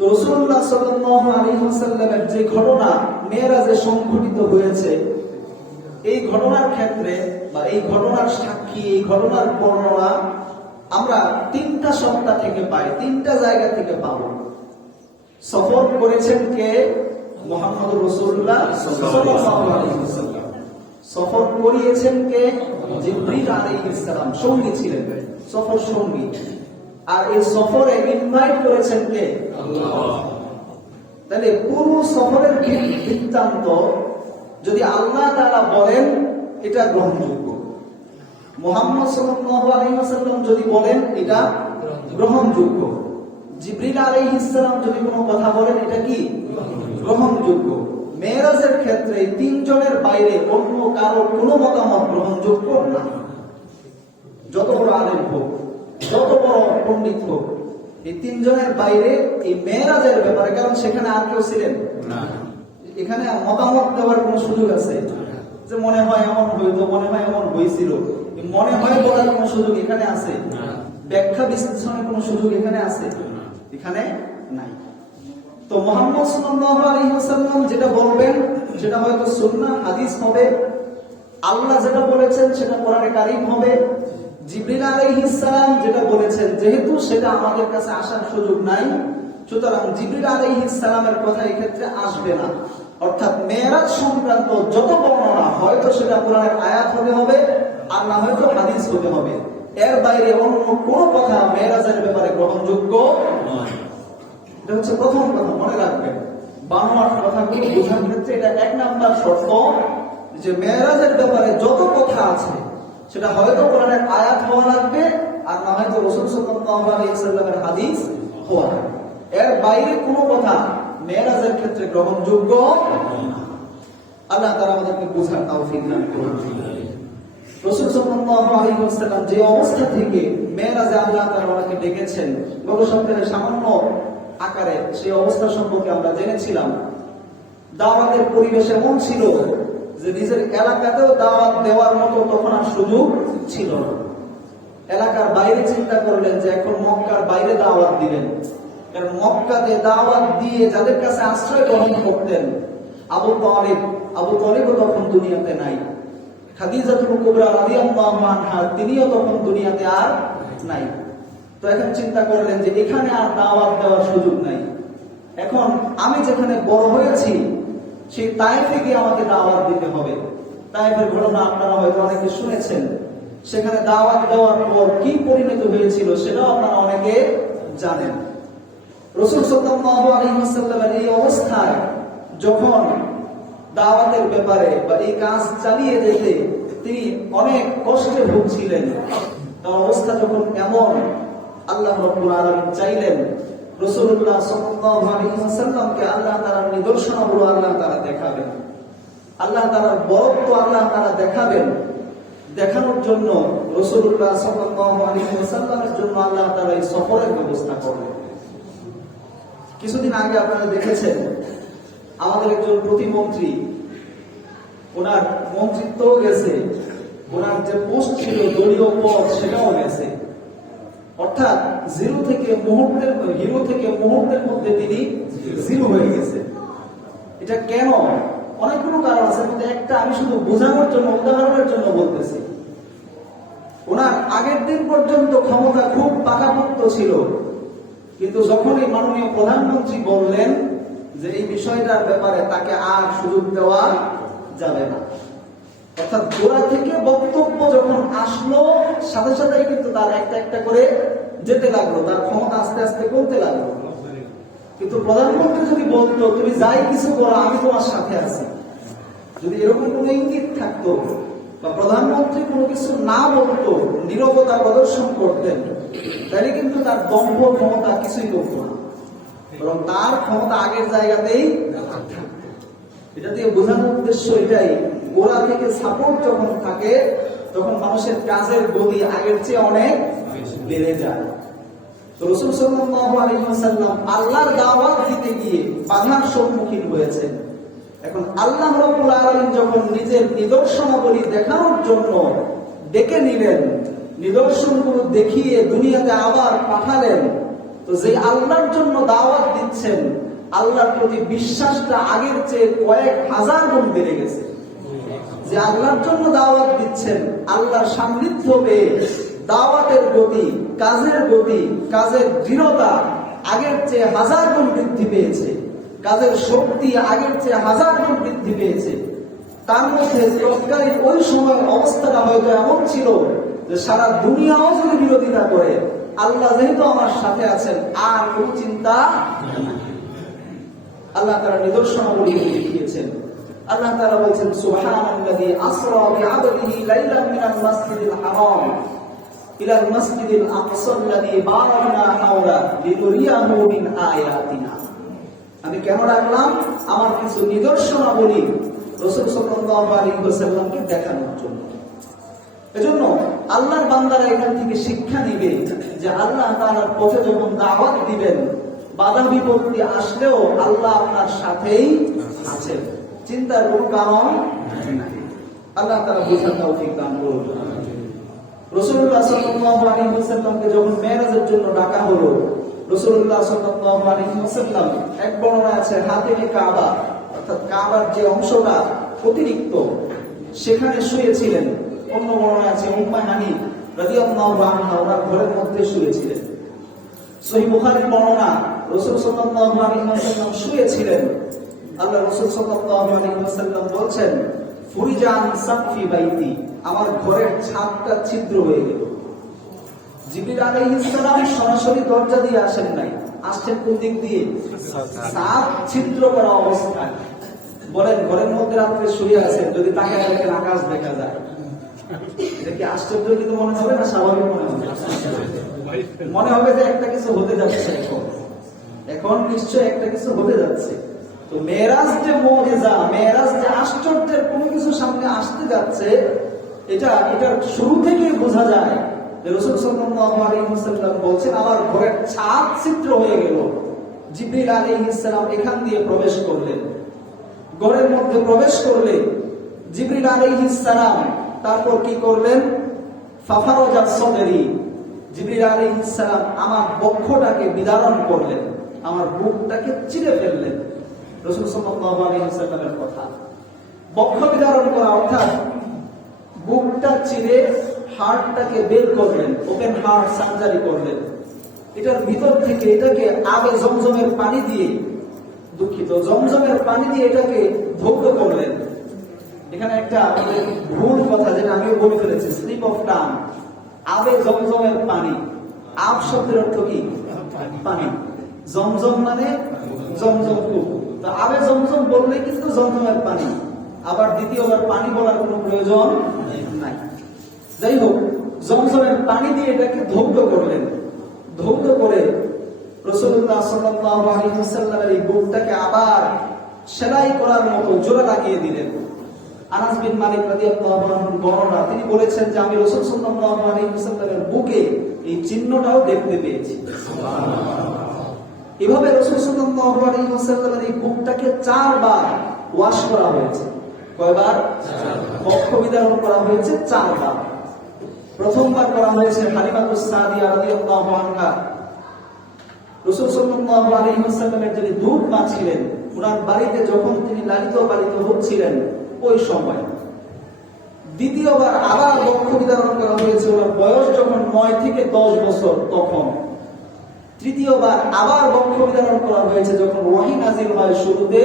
তো রাসূলুল্লাহ সাল্লাল্লাহু আলাইহি ওয়াসাল্লামের যে ঘটনা মেরাজে সংঘটিত হয়েছে, এই ঘটনার ক্ষেত্রে বা এই ঘটনার সাক্ষী, এই ঘটনার বর্ণনা আমরা তিনটা সত্তা থেকে পাই, তিনটা জায়গা থেকে পাবো। সফর করেছেন কে? মুহাম্মদ রাসূলুল্লাহ সাল্লাল্লাহু আলাইহি ওয়াসাল্লাম। সফর করিয়েছেন কে? জিবরিল আলাইহিস সালাম, সঙ্গী ছিলেন, সফর সঙ্গী। আর এই সফরে ইনভাইট করেছেন কে? আল্লাহ। তাহলে পুরো সফরের বৃত্তান্ত যদি আল্লাহ তাআলা বলেন, এটা গ্রহণযোগ্য। মুহাম্মদ সাল্লাল্লাহু আলাইহি ওয়াসাল্লাম যদি বলেন, এটা গ্রহণযোগ্য। জিবরিল আলাইহিস সালাম যদি কোনো কথা বলেন, এটা কি গ্রহণযোগ্য। মেরাজের ক্ষেত্রে তিনজনের বাইরে অন্য কারো কোনো মতামত গ্রহণযোগ্য না। যত বড় আলেম হোক, যত বড় পণ্ডিত হোক, এই তিনজনের বাইরে এই মেরাজের ব্যাপারে, কারণ সেখানে আর কেউ ছিলেন না, এখানে মতামত দেওয়ার কোনো সুযোগ আছে? যে মনে হয় এমন হইতো, মনে হয় এমন হয়েছিল, মনে হয় বলার কোনো সুযোগ এখানে আছে? ব্যাখ্যা বিশ্লেষণের কোনো সুযোগ এখানে আছে? এখানে নাই। তো মুহাম্মদ সাল্লাল্লাহু আলাইহি ওয়াসাল্লাম যেটা বলবেন, সেটা হয়তো সুন্নাহ হাদিস হবে। আল্লাহ যেটা বলেছেন সেটা কোরআনে কারীম হবে। জিবরিল আলাইহিস সালাম যেটা বলেছেন, যেহেতু সেটা আমাদের কাছে আসার সুযোগ নাই, সুতরাং জিবরিল আলাইহিস সালামের কথা এই ক্ষেত্রে আসবে না। অর্থাৎ মেরাজ সংক্রান্ত যত বর্ণনা, হয়তো সেটা কোরআনের আয়াত হতে হবে, আর না হয়তো হাদিস হতে হবে। এর বাইরে অন্য কোনো কথা মেরাজের ব্যাপারে গ্রহণযোগ্য নয়। এটা হচ্ছে প্রথম কথা, মনে রাখবেন। বানোয়াট কথাগুলো বোঝার ক্ষেত্রে এটা এক নাম্বার শর্ত, যে মেরাজের ব্যাপারে যত কথা আছে সেটা হয়তো কোরআনের আয়াত হওয়া লাগবে, আর না হয়তো রাসূল সাল্লাল্লাহু আলাইহি ওয়াসাল্লামের হাদিস হওয়া লাগবে। এর বাইরে কোনো কথা মেরাজের ক্ষেত্রে গ্রহণযোগ্য না। আল্লাহ তাআলা আমাদেরকে বোঝার তৌফিক দান করুন। রাসূল সাল্লাল্লাহু আলাইহি ওয়াসাল্লাম যে অবস্থা থেকে মেরাজে আল্লাহ তাআলা ওনাকে ডেকেছেন, গত সপ্তাহে সামান্য আকারে সেই অবস্থা সম্পর্কে আমরা জেনেছিলাম। দাওয়াতের পরিবেশ এমন ছিল যে নিজের এলাকাতেও দাওয়াত দেওয়ার মতো তখন আর সুযোগ ছিল না। এলাকার বাইরে চিন্তা করলেন যে এখন মক্কার বাইরে দাওয়াত দিবেন, কারণ মক্কাতে দাওয়াত দিয়ে যাদের কাছে আশ্রয় গ্রহণ করতেন, আবু তালিবও তখন দুনিয়াতে নাই, খাদিজাতুল কুবরা রাদিয়াল্লাহু আনহা তিনিও তখন দুনিয়াতে আর নাই। তো এখন চিন্তা করলেন যে এখানে আর দাওয়াত দেওয়ার সুযোগ নাই। এখন আমি যেখানে বড় হয়েছি সেই তায়েফে গিয়ে আমাকে দাওয়াত দিতে হবে। তায়েফের ঘটনা আপনারা হয়তো অনেকে শুনেছেন। সেখানে দাওয়াত দেওয়ার পর কি পরিণত হয়েছিল সেটাও আপনারা অনেকে জানেন। রাসূল সাল্লাল্লাহু আলাইহি ওয়াসাল্লামের এই অবস্থায় যখন দাওয়াতের ব্যাপারে বা এই কাজ চালিয়ে যেতে তিনি অনেক কষ্টে ভুগছিলেন, তার অবস্থা যখন এমন, আল্লাহ রাব্বুল আলামিন চাইলেন রাসূলুল্লাহ সাল্লাল্লাহু আলাইহি ওয়াসাল্লামকে আল্লাহ তাআলার নিদর্শনগুলো আল্লাহ তাআলা দেখাবেন, আল্লাহ তাআলার বরত্ব আল্লাহ তাআলা দেখাবেন। দেখানোর জন্য রাসূলুল্লাহ সাল্লাল্লাহু আলাইহি ওয়াসাল্লামের জন্য আল্লাহ তাআলা এই সফরের ব্যবস্থা করলেন। কিছুদিন আগে আপনারা দেখেছেন আমাদের একজন প্রতিমন্ত্রী, ওনার মন্ত্রিত্ব গেছে, ওনার যে পোস্ট ছিল দলীয় পদ সেটাও গেছে। অর্থাৎ হিরো থেকে মুহূর্তের মধ্যে তিনি জিরো হয়ে গেছে। এটা কেন? অনেকগুলো কারণ আছে, কিন্তু একটা আমি শুধু বোঝানোর জন্য, উদাহরণের জন্য বলতেছি। ওনার আগের দিন পর্যন্ত ক্ষমতা খুব পাকাপোক্ত ছিল, কিন্তু যখনই মাননীয় প্রধানমন্ত্রী বললেন যে এই বিষয়টার ব্যাপারে তাকে আর সুযোগ দেওয়া যাবে না, অর্থাৎ গোড়া থেকে বক্তব্য যখন আসলো সাথে সাথেই কিন্তু তার একটা একটা করে যেতে লাগলো, তার ক্ষমতা আস্তে আস্তে কমতে লাগলো। কিন্তু প্রধানমন্ত্রী যদি বলতো তুমি যাই কিছু করো আমি তোমার সাথে আছি, যদি এরকম কোনো ইঙ্গিত থাকতো বা প্রধানমন্ত্রী কোনো কিছু না বলতো, নীরবতা প্রদর্শন করতেন, তাহলে কিন্তু তার দম্ভ ক্ষমতা কিছুই করতো না, বরং তার ক্ষমতা আগের জায়গাতেই থাকতো। এটা দিয়ে বোঝানোর উদ্দেশ্য এটাই, গোড়া থেকে সাপোর্ট যখন থাকে তখন মানুষের কাজের গতি আগের চেয়ে অনেক বেড়ে যায়। তো রাসূল সাল্লাল্লাহু আলাইহি ওয়াসাল্লাম আল্লাহর দাওয়াত দিতে গিয়ে বাধার সম্মুখীন হয়েছেন। এখন আল্লাহ রাব্বুল আলামিন যখন নিজের নিদর্শনাবলী দেখানোর জন্য ডেকে নিলেন, নিদর্শনগুলো দেখিয়ে দুনিয়াতে আবার পাঠালেন, তো যে আল্লাহর জন্য দাওয়াত দিতে দিচ্ছেন, আল্লাহর প্রতি বিশ্বাসটা আগের চেয়ে কয়েক হাজার গুণ বেড়ে গেছে। যে আল্লাহর জন্য দাওয়াত দিচ্ছেন, আল্লাহর সান্নিধ্য পেয়ে দাওয়াতের গতি, কাজের গতি, কাজের দৃঢ়তা আগের চেয়ে হাজার গুণ বৃদ্ধি পেয়েছে, কাজের শক্তি আগের চেয়ে হাজার গুণ বৃদ্ধি পেয়েছে। তার মধ্যে তৎকালীন ওই সময়ের অবস্থাটা হয়তো এমন ছিল যে সারা দুনিয়াও যদি বিরোধিতা করে, আল্লাহ যেহেতু আমার সাথে আছেন, আর কোন চিন্তা আল্লাহ তারা নিদর্শনাবলী দেখিয়েছেন। আল্লাহ তাআলা বলেছেন, সুবহানাল্লাযী আসরা বিআবদিহি লাইলাম মিনাল মাসজিদিল হারাম ইলাল মাসজিদিল আকসাল্লাযী বারাকনা হাওলা লিনুরিয়াহু মিন আয়াতিনা। আমি কেন রাখলাম? আমার কিছু নিদর্শনাবলী রাসূল সাল্লাল্লাহু আলাইহি ওয়াসাল্লামকে দেখানোর জন্য। এজন্য আল্লাহর বান্দারা এখান থেকে শিক্ষা নিবে যে আল্লাহ তাআলার পথে যখন দাওয়াত দিবেন, বাধা বিপত্তি আসলেও আল্লাহ আপনার সাথেই আছেন, চিন্তার কোনো কারণ নাই। আল্লাহ তাআলা বোঝার তৌফিক দান করুন। রাসূলুল্লাহ সাল্লাল্লাহু আলাইহি ওয়াসাল্লামকে যখন মেরাজের জন্য ডাকা হলো, রাসূলুল্লাহ সাল্লাল্লাহু আলাইহি ওয়াসাল্লাম, এক বর্ণনা আছে হাতিমে কাবা, অর্থাৎ কাবার যে অংশটা অতিরিক্ত সেখানে শুয়েছিলেন। অন্য বর্ণনা আছে উম্মে হানি রাদিয়াল্লাহু আনহা ওনার ঘরের মধ্যে শুয়েছিলেন। সহিহ বুখারীর বর্ণনা, রাসূল সাল্লাল্লাহু আলাইহি ওয়াসাল্লাম শুয়েছিলেন। আল্লাহ রাসূল সাল্লাল্লাহু আলাইহি ওয়াসাল্লাম বলছেন, ফুরিজান সাকফি বাইতি, আমার ঘরের ছাদটা ছিদ্র হয়ে গেল। জিবরিল আলাইহিস সালাম সরাসরি দরজা দিয়ে আসেন নাই, আসছেন কোন দিক দিয়ে? ছাদ ছিদ্র করা অবস্থায়। বলেন, ঘরের মধ্যে রাত্রে শুয়ে আছেন, যদি তাকায় দেখেন আকাশ দেখা যায়, এটা কি আশ্চর্য কিন্তু মনে হবে না স্বাভাবিক মনে হবে? মনে হবে যে একটা কিছু হতে যাচ্ছে, এখন নিশ্চয় একটা কিছু হতে যাচ্ছে। তো মেরাজ যে মুজিজা, মেরাজ যে আশ্চর্যের কোনো কিছু সামনে আসতে যাচ্ছে, এটার শুরু থেকেই বোঝা যায় যে রাসূল সাল্লাল্লাহু আলাইহি ওয়াসাল্লাম বলছেন, আমার ঘরের ছাদ ছিদ্র হয়ে গেল। জিবরিল আলাইহিস সালাম এখান দিয়ে প্রবেশ করলেন। ঘরের মধ্যে প্রবেশ করলে জিবরিল আলাইহিস সালাম তারপর কি করলেন? ফাফারাজা সদরি, জিবরিল আলাইহিস সালাম আমার বক্ষটাকে বিদারণ করলেন, আমার বুকটাকে চিরে ফেললেন। রাসূল সাল্লাল্লাহু আলাইহি ওয়াসাল্লামের কথা, বক্ষ বিদারণ করা অর্থাৎ বুকটা চিরে হার্টটাকে বের করলেন, ওপেন হার্ট সার্জারি করলেন। এটার ভিতর থেকে এটাকে আগে জমজমের পানি দিয়ে, জমজমের পানি দিয়ে এটাকে ধৌত করলেন। এখানে একটা ভুল কথা যেটা আমিও বলে ফেলেছি, স্লিপ অফ টাং। আবে জমজমের পানি, আব শব্দের অর্থ কি? পানি। জমজম মানে জমজম কূপ। তো আবে জমজম বললে কিন্তু জমজমের পানি, আবার দ্বিতীয়বার পানি বলার কোনো প্রয়োজন নাই। যাই হোক, জমজমের পানি দিয়ে এটাকে ধৌত করলেন। ধৌত করে রাসূলুল্লাহ সাল্লাল্লাহু আলাইহি ওয়াসাল্লামের এই বুকটাকে আবার সেলাই করার মতো জোড়া লাগিয়ে দিলেন। আনাস বিন মালিক রাদিয়াল্লাহু আনহু বর্ণনা, তিনি বলেছেন যে আমি রাসূল সাল্লাল্লাহু আলাইহি ওয়াসাল্লামের বুকে এই চিহ্নটাও দেখতে পেয়েছি। সুবহানাল্লাহ। এভাবে রাসূল সাল্লাল্লাহু আলাইহি ওয়াসাল্লামের এই বুকটাকে 4 বার ওয়াশ করা হয়েছে। কয়বার? 4 বার। বক্ষ বিদারণ করা হয়েছে 4 বার। প্রথমবার করা হয়েছে হালিমাতুস সাদিয়া রাদিয়াল্লাহু আনহা, রাসূল সাল্লাল্লাহু আলাইহি ওয়াসাল্লামের যিনি দুধ মা ছিলেন, ওনার বাড়িতে যখন তিনি লালিত পালিত হচ্ছিলেন ওই সময়। দ্বিতীয়বার আবার বক্ষ বিদারণ করা হয়েছে ওনার বয়স যখন 9 থেকে 10 বছর তখন। তৃতীয়বার আবার বক্ষ বিদারণ করা হয়েছে যখন ওহী নাযিল হয় শুরুতে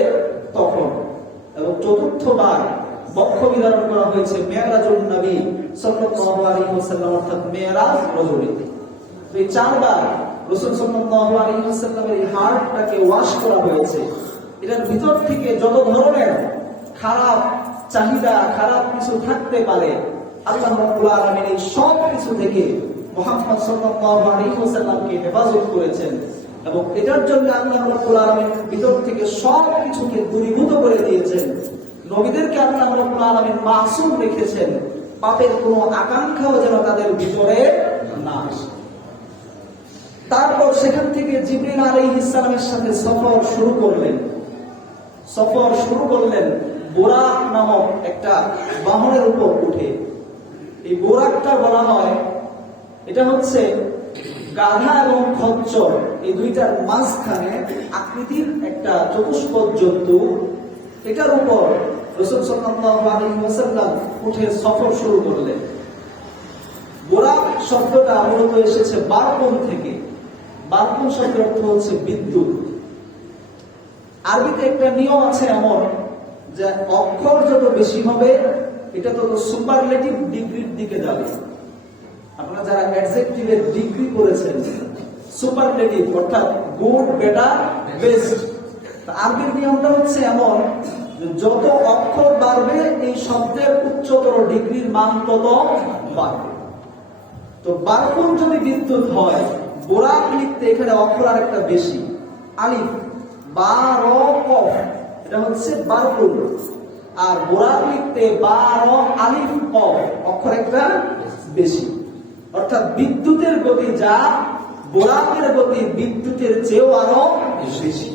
তখন। এবং চতুর্থবার বক্ষ বিদারণ করা হয়েছে মেরাজুন নবী সাল্লাল্লাহু আলাইহি ওয়াসাল্লাম, অর্থাৎ মেরাজ রজনীতে। তো এই 4 বার রাসূল সাল্লাল্লাহু আলাইহি ওয়াসাল্লামের এই হার্টটাকে ওয়াশ করা হয়েছে। এটার ভিতর থেকে যত ধরনের খারাপ চাহিদা, খারাপ কিছু থাকতে পারে, আল্লাহ রাব্বুল আলামিন এই সব কিছু থেকে মুহাম্মদ সাল্লাল্লাহু আলাইহি ওয়াসাল্লামকে হেফাজত করেছেন। এবং এটার জন্য আল্লাহ রাব্বুল আলামিন ভিতর থেকে সব কিছুকে দূরীভূত করে দিয়েছেন। নবীদেরকে আল্লাহ রাব্বুল আলামিন মাসুম রেখেছেন, পাপের কোনো আকাঙ্ক্ষাও যেন তাদের ভিতরে না আসে। তারপর সেখান থেকে জিবরিল আলাইহিস সালামের সাথে সফর শুরু করলেন বুরাক নামক একটা বাহনের উপর উঠে। এই বুরাকটা বলা হয়, এটা হচ্ছে গাধা এবং খচ্চর এই দুইটার মাঝখানে আকৃতির একটা চতুষ্পদ জন্তু, এটার উপর রাসূল সাল্লাল্লাহু আলাইহি ওয়াসাল্লাম উঠে সফর শুরু করলেন। বুরাক শব্দটা মূলত এসেছে বারকুন থেকে। বারকুন শব্দের অর্থ হচ্ছে বিদ্যুৎ। আরবিতে একটা নিয়ম আছে এমন যে অক্ষর যত বেশি হবে এটা তত সুপারলেটিভ ডিগ্রির দিকে যাবে। আপনারা যারা অ্যাডজেক্টিভের ডিগ্রি করেছেন, সুপারলেটিভ অর্থাৎ গুড, বেটার, বেস্ট, আরবির নিয়মটা হচ্ছে এমন যে যত অক্ষর বাড়বে এই শব্দের উচ্চতর ডিগ্রির মান তত বাড়বে। তো বারকুন যদি বিদ্যুৎ হয়, বোরাক লিখতে এখানে অক্ষর আর একটা বেশি, আলিফ, বা র কফ, এটা হচ্ছে বারকুন। আর বোরাক লিখতে বা র আলিফ কফ, অক্ষর একটা বেশি। অর্থাৎ বিদ্যুতের গতি যা, বোরাকের গতি বিদ্যুতের চেয়েও আরো বেশি।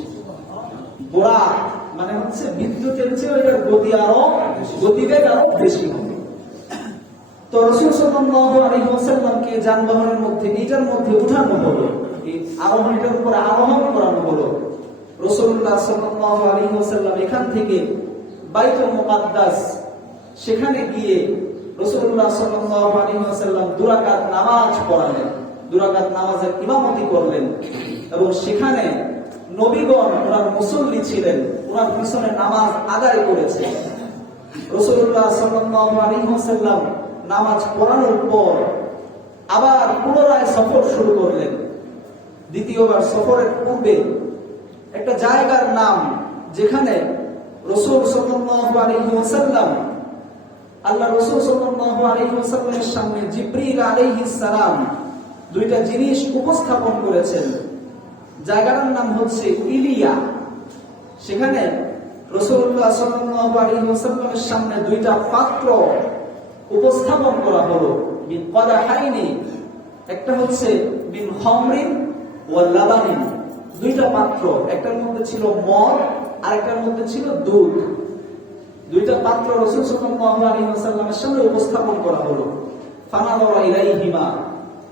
বোরাক মানে হচ্ছে বিদ্যুতের চেয়ে এর গতি আরো, গতিবেগ আরো বেশি হবে। তো রাসূল সাল্লাল্লাহু আলাইহি ওয়াসাল্লামকে যানবাহনের মধ্যে, এটার মধ্যে উঠানো হলো, এই আরোহণের উপর আরোহণ করানো হলো। রাসূলুল্লাহ সাল্লাল্লাহু আলাইহি ওয়াসাল্লাম এখান থেকে বাইতুল মুকাদ্দাস, সেখানে গিয়ে রাসূলুল্লাহ সাল্লাল্লাহু আলাইহি ওয়াসাল্লাম 2 রাকাত নামাজ পড়ালেন, 2 রাকাত নামাজের ইমামতি করলেন। এবং সেখানে নবীগণ ওনার মুসল্লি ছিলেন, ওনার পিছনে নামাজ আদায় করেছে। রাসূলুল্লাহ সাল্লাল্লাহু আলাইহি ওয়াসাল্লাম নামাজ পড়ানোর পর আবার পুনরায় সফর শুরু করলেন। দ্বিতীয়বার সফরের পূর্বে একটা জায়গার নাম, যেখানে রাসূল সাল্লাল্লাহু আলাইহি ওয়াসাল্লাম, আল্লাহ রাসূল সাল্লাল্লাহু আলাইহি ওয়াসাল্লামের সামনে জিবরিল আলাইহিস সালাম দুইটা জিনিস উপস্থাপন করেছেন। জায়গাটার নাম হচ্ছে ইলিয়া। সেখানে রাসূলুল্লাহ সাল্লাল্লাহু আলাইহি ওয়াসাল্লামের সামনে দুইটা পাত্র উপস্থাপন করা হলো, বিন কদাহাইনি, একটা হচ্ছে বিন খামরিন ওয়া লাবানিন, দুইটা পাত্র, একটার মধ্যে ছিল মদ আর একটার মধ্যে ছিল দুধ। দুইটা পাত্র রাসূল সাল্লাল্লাহু আলাইহি ওয়াসাল্লামের সামনে উপস্থাপন করা হলো। ফানাযারা ইলাইহিমা,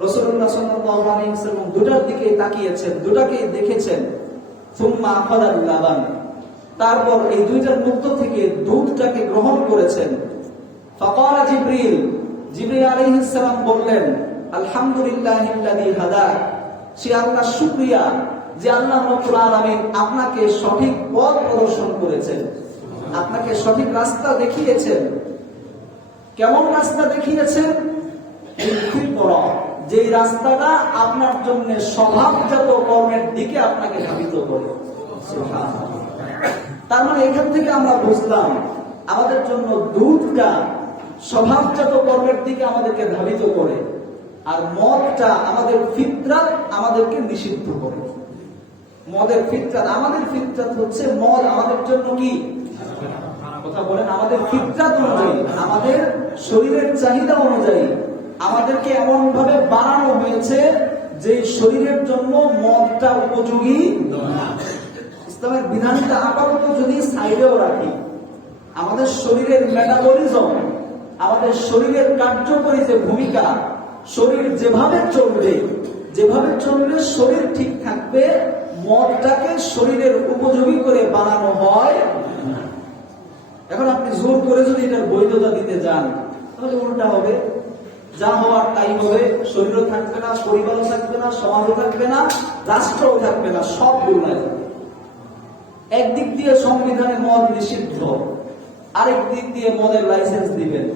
রাসূলুল্লাহ সাল্লাল্লাহু আলাইহি ওয়াসাল্লাম দুটার দিকে তাকিয়েছেন, দুটাকে দেখেছেন। সুম্মা আখাযাল লাবান, তারপর এই দুইটার মধ্য থেকে দুধটাকে গ্রহণ করেছেন। ফাকালা জিবরিল, জিবরিল আলাইহিস সালাম বললেন, আলহামদুলিল্লাহিল্লাযী হাদা, সে আল্লাহর শুকরিয়া যে আল্লাহ রাব্বুল আলামিন আপনাকে সঠিক পথ প্রদর্শন করেছেন, আপনাকে সঠিক রাস্তা দেখিয়েছেন। কেমন রাস্তা দেখিয়েছেন? যে রাস্তাটা আপনার জন্য স্বভাবজাত কর্মের দিকে আপনাকে ধাবিত করে। তার মানে এখান থেকে আমরা বুঝলাম আমাদের জন্য দুধটা স্বভাবজাত কর্মের দিকে আমাদেরকে ধাবিত করে, আর মদটা আমাদের ফিতরাত আমাদেরকে নিষিদ্ধ করে। মদের ফিতরাত, আমাদের ফিতরাত হচ্ছে মদ আমাদের জন্য কি কথা বলেন, আমাদের ফিতরাত অনুযায়ী, আমাদের শরীরের চাহিদা অনুযায়ী আমাদেরকে এমন ভাবে বানানো হয়েছে যে শরীরের জন্য মদটা উপযোগী না। ইসলামের বিধানটা আপাতত যদি সাইডেও রাখি, আমাদের শরীরের মেটাবলিজম, আমাদের শরীরের কার্যকরী যে ভূমিকা, শরীর যেভাবে চলবে, যেভাবে চললে শরীর ঠিক থাকবে, মদটাকে শরীরের উপযোগী করে বানানো হয়। এখন আপনি জোর করে যদি এটার বৈধতা দিতে যান, তাহলে উল্টা হবে, যা হওয়ার তাই হবে। শরীরও থাকবে না, পরিবারও থাকবে না, সমাজও থাকবে না, রাষ্ট্রও থাকবে না, সব গুলাই। একদিক দিয়ে সংবিধানে মদ নিষিদ্ধ, আরেক দিক দিয়ে মদের লাইসেন্স দিবেন।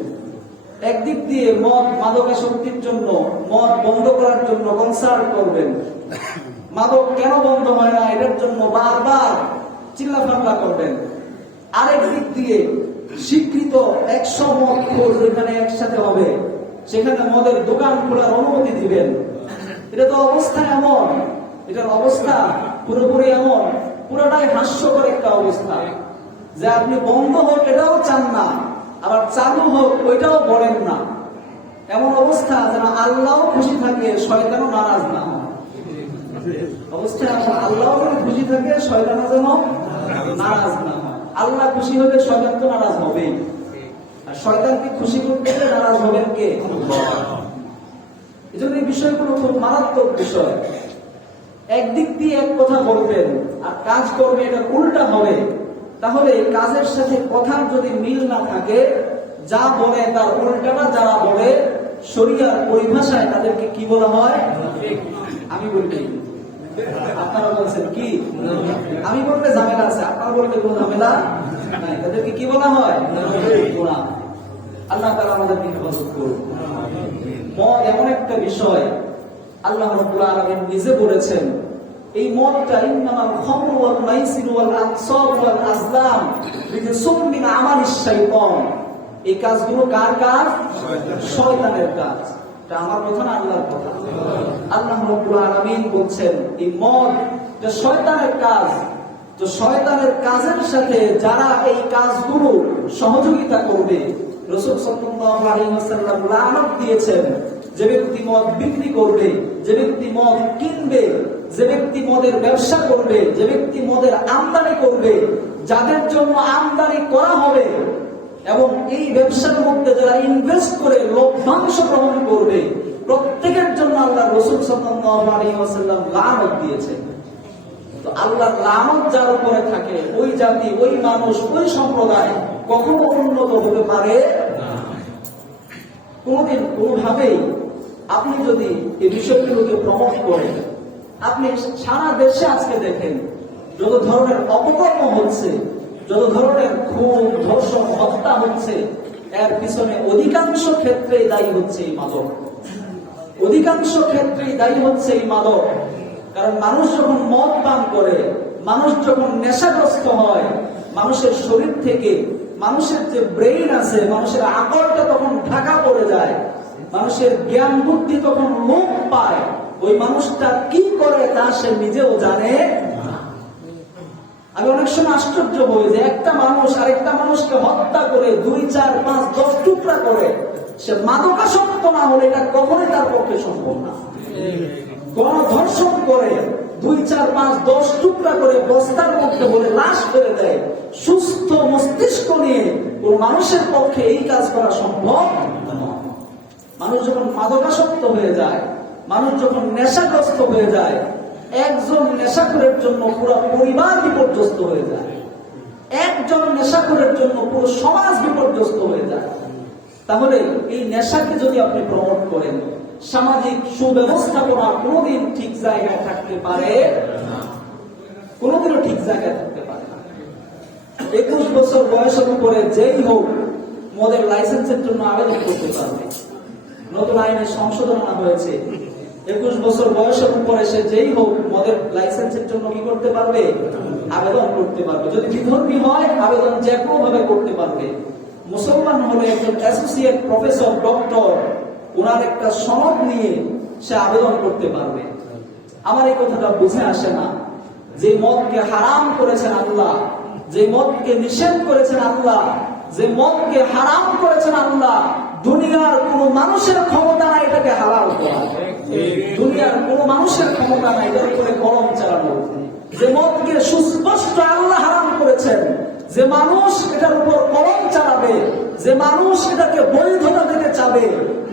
একদিক দিয়ে মদ মাদকাসক্তির জন্য, মদ বন্ধ করার জন্য কনসার্ট করবেন। মাদক কেন বন্ধ হয় না এটার জন্য বারবার চিল্লাফাল্লা করবেন। আরেক দিক দিয়ে স্বীকৃত 100 মদ খোর যেখানে একসাথে হবে, সেখানে মদের দোকান খোলার অনুমতি দিবেন। এটা তো অবস্থা এমন, এটার অবস্থা পুরোপুরি এমন, পুরোটাই হাস্যকর একটা অবস্থা যে আপনি বন্ধ হোক এটাও চান না, আবার চালু হোক ওইটাও বলেন না। এমন অবস্থা যেন আল্লাহও খুশি থাকে, শয়তানও নারাজ না হয়। অবস্থা এখন আল্লাহও যেন খুশি থাকে, শয়তানও যেন নারাজ না হয়। আল্লাহ খুশি হলে শয়তান তো নারাজ হবেই, আর শয়তানকে খুশি করতে গেলে নারাজ হবেন কে? এজন্য এই বিষয়গুলো খুব মারাত্মক বিষয়। একদিক দিয়ে এক কথা বলবেন আর কাজ করবে এটা উল্টা হবে, তাহলে কাজের সাথে কথার যদি মিল না থাকে, যা বলে তার উল্টাটা যারা বলে শরিয়ার পরিভাষায় তাদেরকে কি বলা হয়? আমি বলি, আপনারা বলছেন কি? আমি বলতে ঝামেলা আছে, আপনারা বলতে কোনো ঝামেলা নাই। তাদেরকে কি বলা হয়? আল্লাহ তাআলা আমাদেরকে হেফাজত করুন। মদ এমন একটা বিষয়, আল্লাহ রাব্বুল আলামিন নিজে বলেছেন এই মদটা ইন্নামাল খামরু ওয়াল মাইসিরু ওয়াল আনসাব ওয়াল আজলাম রিজসুম মিন আমালিশ শাইতান। এই কাজগুলো কার কাজ? শয়তানের কাজ। এটা আমার কথা না, আল্লাহর কথা। আল্লাহ রাব্বুল আলামিন বলছেন এই মদ এটা শয়তানের কাজ। তো শয়তানের কাজের সাথে যারা এই কাজগুলো সহযোগিতা করবে, রাসূল সাল্লাল্লাহু আলাইহি ওয়াসাল্লাম লানত দিয়েছেন যে ব্যক্তি মদ বিক্রি করবে, যে ব্যক্তি মদ কিনবে, যে ব্যক্তি মদের ব্যবসা করবে, যে ব্যক্তি মদের আমদানি করবে, যাদের জন্য আমদানি করা হবে এবং এই ব্যবসার মধ্যে যারা ইনভেস্ট করে লভ্যাংশ গ্রহণ করবে, প্রত্যেকের জন্য আল্লাহ রাসূল সাল্লাল্লাহু আলাইহি ওয়াসাল্লাম লানত দিয়েছেন। তো আল্লাহর লানত যার উপরে থাকে, ওই জাতি, ওই মানুষ, ওই সম্প্রদায় কখনো উন্নত হতে পারে না। কোনদিন কোনোভাবেই আপনি যদি এই বিষয়গুলোকে প্রমোট করেন, আপনি সারা দেশে আজকে দেখেন যত ধরনের অপকর্ম হচ্ছে, যত ধরনের খুন, ধর্ষণ, হত্যা হচ্ছে, এর পিছনে অধিকাংশ ক্ষেত্রেই দায়ী হচ্ছে এই মাদক। অধিকাংশ ক্ষেত্রেই দায়ী হচ্ছে এই মাদক। কারণ মানুষ যখন মদ পান করে, মানুষ যখন নেশাগ্রস্ত হয়, মানুষের শরীর থেকে মানুষের যে ব্রেইন আছে, মানুষের আকলটা তখন ঢাকা পড়ে যায়, মানুষের জ্ঞান বুদ্ধি তখন লোপ পায়। ওই মানুষটা কি করে তা সে নিজেও জানে না। আমি অনেক সময় আশ্চর্য হই যে একটা মানুষ আরেকটা মানুষকে হত্যা করে 2, 4, 5, 10 টুকরা করে, সে মাদকাসক্ত না হলে এটা কখনোই তার পক্ষে সম্ভব না। গণধর্ষণ করে 2, 4, 5, 10 টুকরা করে বস্তার মধ্যে ভরে লাশ ফেলে দেয়, সুস্থ মস্তিষ্ক নিয়ে কোন মানুষের পক্ষে এই কাজ করা সম্ভব নয়। মানুষ যখন মাদকাসক্ত হয়ে যায়, মানুষ যখন নেশাগ্রস্ত হয়ে যায়, একজন নেশাখোরের জন্য পুরো পরিবার বিপর্যস্ত হয়ে যায়, একজন নেশাখোরের জন্য পুরো সমাজ বিপর্যস্ত হয়ে যায়। তাহলে এই নেশাকে যদি আপনি প্রমোট করেন, সামাজিক সুব্যবস্থাপনা কোনোদিন ঠিক জায়গায় থাকতে পারে না, কোনোদিনও ঠিক জায়গায় থাকতে পারে না। 21 বছর বয়সের উপরে যেই হোক মদের লাইসেন্সের জন্য আবেদন করতে পারবে। নতুন আইনে সংশোধন আনা হয়েছে, 21 বছর বয়সের উপরে সে যেই হোক মদের লাইসেন্সের জন্য কি করতে পারবে? আবেদন করতে পারবে। যদি বিধর্মী হয় আবেদন যে কোনো ভাবে করতে পারবে। মুসলমান হলে একজন অ্যাসোসিয়েট প্রফেসর, ডক্টর, ওনার একটা সনদ নিয়ে সে আবেদন করতে পারবে। আমার এই কথাটা বুঝে আসে না যে মদকে হারাম করেছেন আল্লাহ, যে মদকে নিষেধ করেছেন আল্লাহ, যে মদকে হারাম করেছেন আল্লাহ, দুনিয়ার কোন মানুষের ক্ষমতা নাই এটাকে হালাল করা। দুনিয়ার কোন মানুষের ক্ষমতা নাই এটার উপরে কলম চালানো। যে মদকে সুস্পষ্ট আল্লাহ হারাম করেছেন, যে মানুষ এটার উপর কলম চালাবে, যে মানুষ এটাকে বৈধতা দিতে চাবে,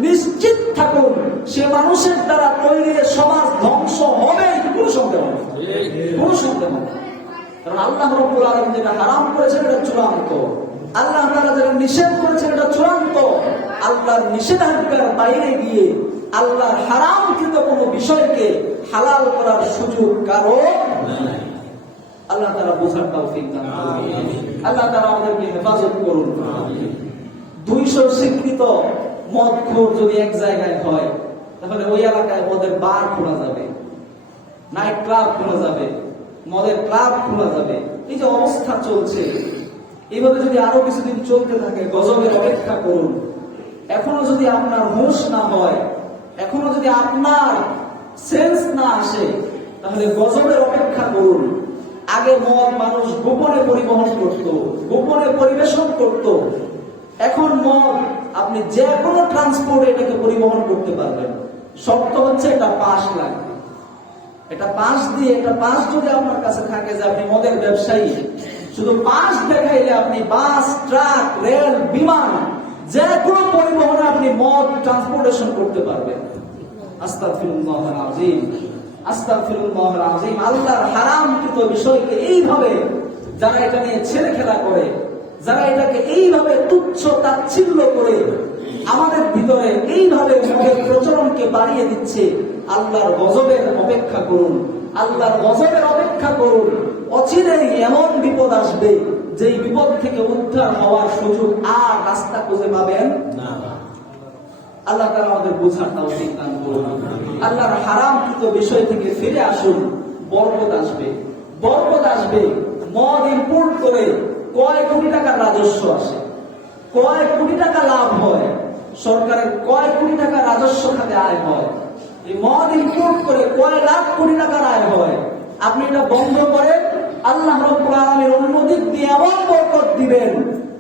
নিশ্চিত থাকুন সে মানুষের দ্বারা তৈরি সমাজ ধ্বংস হবে, কোনো সন্দেহ নেই, কোনো সন্দেহ নেই। কারণ আল্লাহ রাব্বুল আলামিন যেটা হারাম করেছেন এটা চূড়ান্ত, আল্লাহ তাআলা যেটা নিষেধ করেছেন এটা চূড়ান্ত। আল্লাহর নিষেধাজ্ঞার বাইরে গিয়ে আল্লাহর হারামকৃত কোনো বিষয়কে হালাল করার সুযোগ কারো নাই। আল্লাহ তাআলা বোঝার তৌফিক দান করুন। আল্লাহ তাআলা আমাদেরকে হেফাজত করুন। 200 স্বীকৃত মদখোর যদি এক জায়গায় হয়, তাহলে ওই এলাকায় মদের বার খোলা যাবে, নাইট ক্লাব খোলা যাবে, মদের ক্লাব খোলা যাবে। এই যে অবস্থা চলছে, এইভাবে যদি আরো কিছুদিন চলতে থাকে, গজবের অপেক্ষা করুন। এখনো যদি আপনার হুঁশ না হয়, এখনো যদি আপনার সেন্স না আসে, তাহলে গজবের অপেক্ষা করুন। আগে মদ মানুষ গোপনে পরিবহন করত, গোপনে পরিবেশন করত। এখন মদ আপনি যে কোনো ট্রান্সপোর্টে এটাকে পরিবহন করতে পারবেন। শর্ত হচ্ছে এটা পাস লাগবে। এটা পাস দিয়ে, এটা পাস যদি আপনার কাছে থাকে যে আপনি মদের ব্যবসায়ী, শুধু পাস দেখাইলে আপনি বাস, ট্রাক, রেল, বিমান যে কোনো পরিবহনে আপনি মদ ট্রান্সপোর্টেশন করতে পারবেন। আস্তাগফিরুল্লাহল আযীম, আস্তাগফিরুল্লাহল আযীম। আল্লাহর হারামকৃত বিষয়কে এইভাবে যারা এটা নিয়ে ছেলে খেলা করে, যারা এটাকে এইভাবে তুচ্ছ তাচ্ছিল্য করে আমাদের ভিতরে এইভাবে মুখের প্রচলনকে বাড়িয়ে দিচ্ছে, আল্লাহর গজবের অপেক্ষা করুন, আল্লাহর গজবের অপেক্ষা করুন। অচিরেই এমন বিপদ আসবে যেই বিপদ থেকে উদ্ধার হওয়ার সুযোগ আর রাস্তা খুঁজে পাবেন না। আল্লাহ তাআলা আমাদের বোঝার তৌফিক দান করুন। আল্লাহর হারামকৃত বিষয় থেকে ফিরে আসুন, বরকত আসবে, বরকত আসবে। মদ ইম্পোর্ট করে কয় কোটি টাকার রাজস্ব আসে, কয় কোটি টাকা লাভ হয়, সরকারের কয় কোটি টাকা রাজস্ব খাতে আয় হয়। এই মদ ইম্পোর্ট করে কয় লাখ কোটি টাকার আয় হয়। আপনি এটা বন্ধ করেন, আল্লাহ রাব্বুল আলামিন অন্য দিক দিয়ে এমন বরকত দিবেন,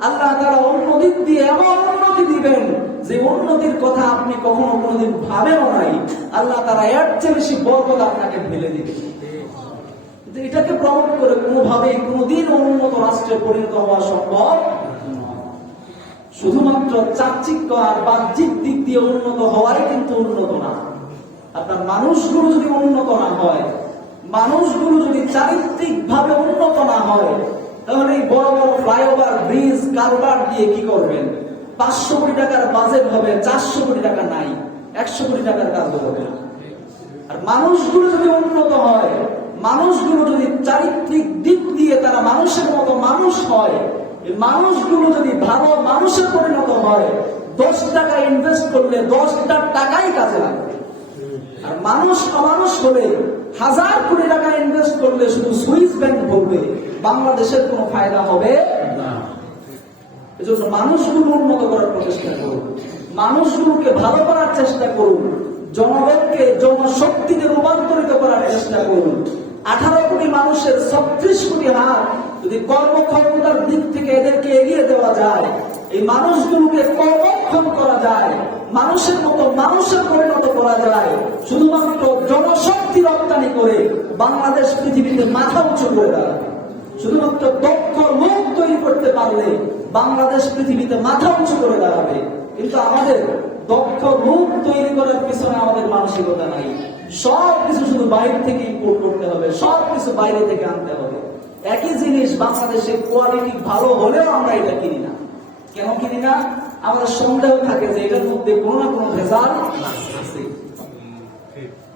আল্লাহ তাআলা অন্য দিক দিয়ে এমন উন্নতি দিবেন যে উন্নতির কথা আপনি কখনো কোনোদিন ভাবেনও নাই। আল্লাহ তাআলা এর চেয়ে বেশি বরকত আপনাকে ঢেলে দিবেন। এটাকে প্রমোট করে কোনোভাবেই কোনোদিন উন্নত রাষ্ট্রে পরিণত হওয়া সম্ভব নয়। শুধুমাত্র চাকচিক্য আর বাহ্যিক দিক দিয়ে উন্নত হওয়াই কিন্তু উন্নত না। আপনার মানুষগুলো যদি উন্নত না হয়, মানুষগুলো যদি চারিত্রিক ভাবে উন্নত না হয়, তাহলে এই বড় বড় ফ্লাইওভার, ব্রিজ, কালভার্ট দিয়ে কি করবেন? 500 কোটি টাকার বাজেট হবে, 400 কোটি টাকা নাই, 100 কোটি টাকার কাজ হবে। আর মানুষগুলো যদি উন্নত হয়, মানুষগুলো যদি চারিত্রিক দিক দিয়ে তারা মানুষের মতো মানুষ হয়, এই মানুষগুলো যদি ভালো মানুষে পরিণত হয়, 10 টাকা ইনভেস্ট করলে 10টা টাকাই কাজে লাগবে। আর মানুষ অমানুষ হলে 1000 কোটি টাকা ইনভেস্ট করলে শুধু সুইস ব্যাংক বলবে, বাংলাদেশের কোনো ফায়দা হবে না। এজন্য মানুষগুলো উন্নত করার প্রচেষ্টা করুন, মানুষগুলোকে ভালো করার চেষ্টা করুন, জনগণকে জনশক্তিতে রূপান্তরিত করার চেষ্টা করুন। 18 কোটি মানুষের 36 কোটি হাত যদি কর্মক্ষমতার দিক থেকে এদেরকে এগিয়ে দেওয়া যায়, এই মানুষগুলোকে কর্মক্ষম করা যায়, মানুষের মতো মানুষের পরিণত করা যায়, শুধুমাত্র জনশক্তি রপ্তানি করে বাংলাদেশ পৃথিবীতে মাথা উঁচু করে দাঁড়ায়। শুধুমাত্র দক্ষ লোক তৈরি করতে পারলে বাংলাদেশ পৃথিবীতে মাথা উঁচু করে দাঁড়াবে। কিন্তু আমাদের দক্ষ লোক তৈরি করার পিছনে আমাদের মানসিকতা নাই। সবকিছু শুধু বাইরে থেকে ইম্পোর্ট করতে হবে, সবকিছু বাইরে থেকে আনতে হবে। একই জিনিস বাংলাদেশে কোয়ালিটি ভালো হলেও আমরা এটা কিনি না। কেন কিনি না? আমাদের সন্দেহ থাকে যে এটার মধ্যে কোনো না কোনো ভেজাল আছে।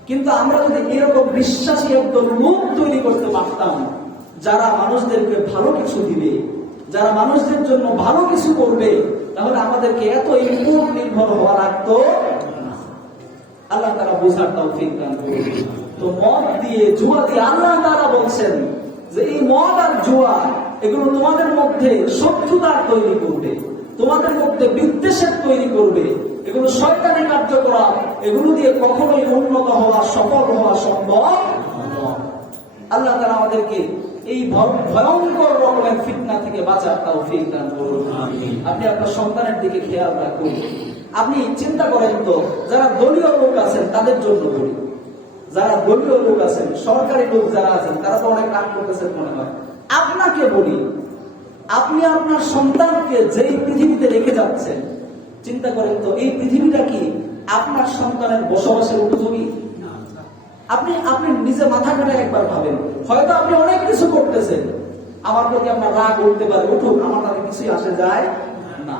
কিন্তু আমরা যদি এরকম বিশ্বাসী একদম লোক তৈরি করতে পারতাম, যারা মানুষদেরকে ভালো কিছু দিবে, যারা মানুষদের জন্য ভালো কিছু করবে, তাহলে আমাদেরকে এত ইম্পোর্ট নির্ভর হওয়া লাগতো না। আল্লাহ তাআলা বোঝার তৌফিক দান করুন। তো মদ দিয়ে, জুয়া দিয়ে আল্লাহ তাআলা বলছেন যে এই মদ আর জুয়া এগুলো তোমাদের মধ্যে শত্রুতার তৈরি করবে, তোমাদের মধ্যে বিদ্বেষের তৈরি করবে, এগুলো শয়তানি কার্যকলাপ, এগুলো দিয়ে কখনোই উন্নত হওয়া, সফল হওয়া সম্ভব নয়। আল্লাহ তাআলা আমাদেরকে এই ভয়ঙ্কর রকমের ফিতনা থেকে বাঁচার তৌফিক দান করুন। আপনি আপনার সন্তানের দিকে খেয়াল রাখুন। আপনি চিন্তা করেন তো, যারা দলীয় লোক আছেন তাদের জন্য বলি, যারা দলীয় লোক আছেন, সরকারি লোক যারা আছেন, তারা তো অনেক কাজ করতেছেন মনে হয়। আপনাকে বলি, আপনি আপনার সন্তানকে যেই পৃথিবীতে রেখে যাচ্ছেন, চিন্তা করেন তো এই পৃথিবীটা কি আপনার সন্তানের বসবাসের উপযোগী? আপনি নিজে মাথা কাটে একবার ভাবেন। হয়তো আপনি অনেক কিছু করতেছেন, আমার প্রতি আপনার রাগ উঠতে পারে, উঠুক, আমার তাতে কিছুই আসে যায় না।